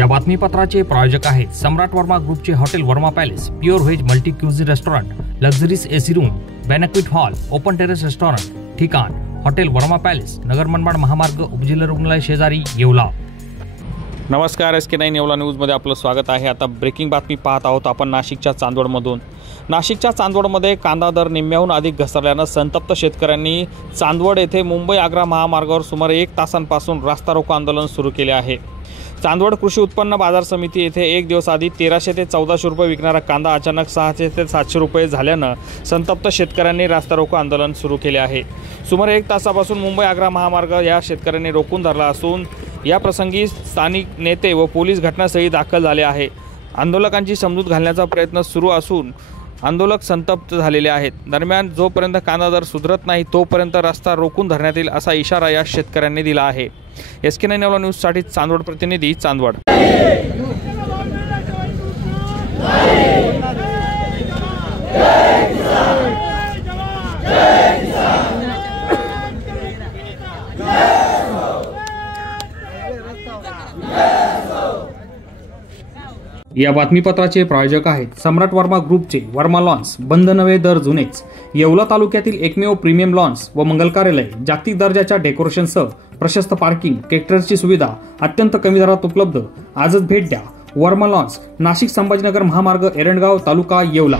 या बातमीपत्राचे प्रायोजक आहेत सम्राट वर्मा ग्रुपचे hotel Verma palace, pure veg multi cuisine restaurant, luxuries AC room, banquet hall, open terrace restaurant, ठिकाण हॉटेल वर्मा पॅलेस, नगर मनमाड महामार्ग, उपजिल्हा रुग्णालय शेजारी, येवला। नमस्कार, SK9 येवला न्यूजमध्ये आपलं स्वागत आहे। आता ब्रेकिंग बातमी पाहत आहोत आपण नाशिकच्या चांदवडमधून। नाशिकच्या चांदवडमध्ये कांदा दर निम्म्याहून अधिक घसरल्यानं संतप्त शेतकऱ्यांनी चांदवड येथे मुंबई आग्रा महामार्गावर सुमारे 1 तासांपासून रास्ता रोको आंदोलन सुरू केले आहे। चांदवड कृषी उत्पन्न बाजार समिती येथे एक दिवस आधी 1300 ते 1400 रुपये विकणारा कांदा अचानक 600 ते 700 रुपये झाल्यानं संतप्त शेतकऱ्यांनी रास्ता रोको आंदोलन सुरू केले आहे। सुमारे 1 तासापासून मुंबई आग्रा महामार्ग या शेतकऱ्यांनी रोखून धरला असून या प्रसंगी स्थानिक नेते व पोलीस घटनास्थळी दाखल झाले आहे। आंदोलकांची समजूत घालण्याचा प्रयत्न सुरू असून आंदोलक संतप्त झालेले आहेत। दरम्यान जोपर्यंत कांदा दर सुधारत नाही तोपर्यंत रस्ता रोखून धरण्यात येईल असा इशारा या शेतकऱ्यांनी दिला आहे। SK9 येवला न्यूजसाठी चांदवड प्रतिनिधी चांदवड। या बातमीपत्राचे प्रायोजक आहेत सम्राट वर्मा ग्रुपचे वर्मा लॉन्स, बंद नवे दर जुनेच, येवला तालुक्यातील एकमेव प्रीमियम लॉन्स व मंगल कार्यालय, जागतिक दर्जाच्या डेकोरेशनसह प्रशस्त पार्किंग, ट्रॅक्टरची सुविधा अत्यंत कमी दरात उपलब्ध। आजच भेट द्या वर्मा लॉन्स, नाशिक संभाजीनगर महामार्ग, एरंडगाव तालुका, येवला।